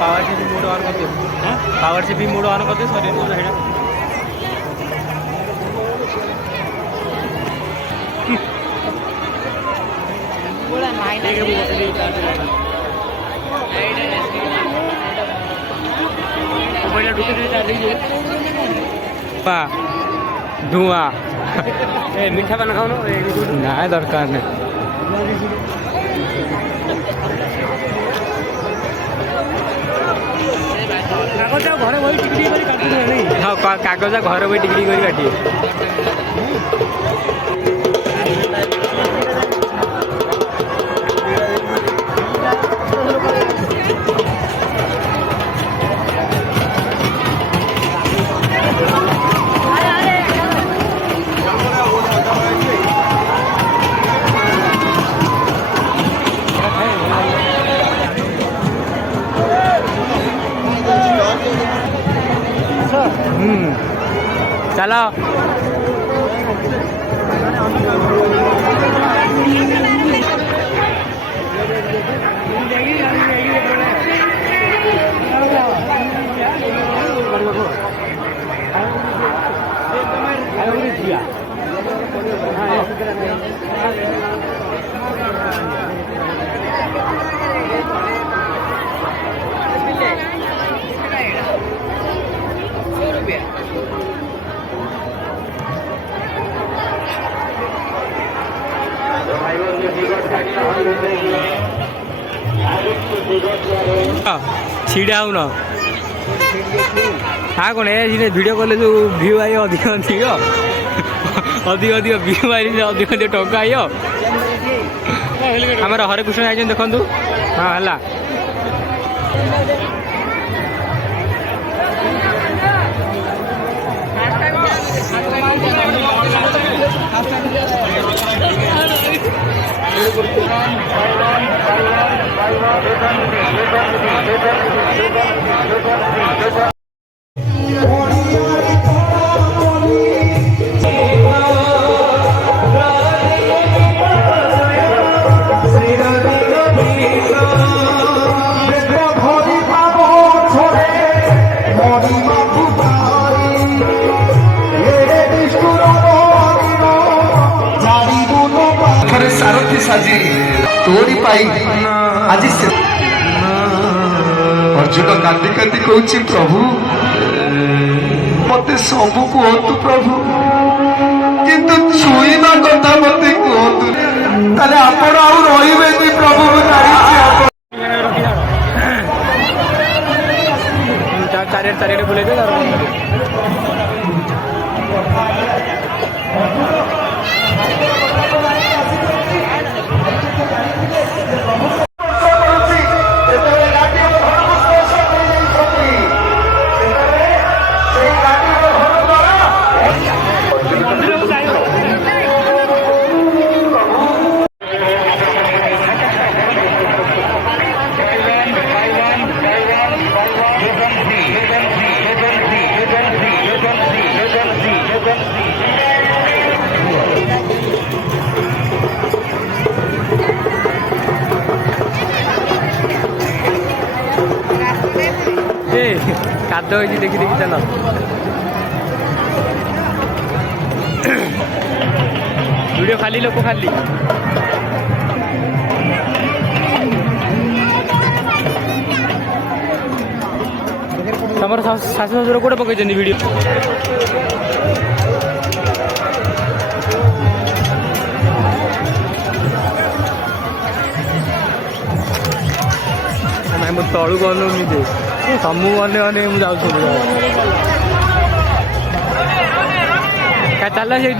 पावर से भी mode on करते पावर से भी मोड ऑन करते सॉरी धुआं मीठा पान खाऊ ना दरकार नहीं कागज घर बही टिकट हाँ कागज घर बही टिकट कर काटे चलो छिड़ा हूँ हाँ कौन है वीडियो कले जो व्यू आई अधिक अधिक अधिक अधिक व्यू आई अधिक अधिक टंका आई आम हरे कृष्ण आई देखु हाँ है सारथी साजी तोरी पाई आज अर्जुन कांदी कांदी कहूँ प्रभु मत सबू कहतु प्रभु किंतु छुईवा कथा मत कहतु ताले आपण आउ रहिबे कि प्रभु चारियाडे बुले खाद्य देखी देखी चल वीडियो खाली लोक खाली तुम शाशु शशुर कौटे पकड़ वीडियो ना मो तलू गलु निजे समूह अने अने मुझे जाऊँ चल से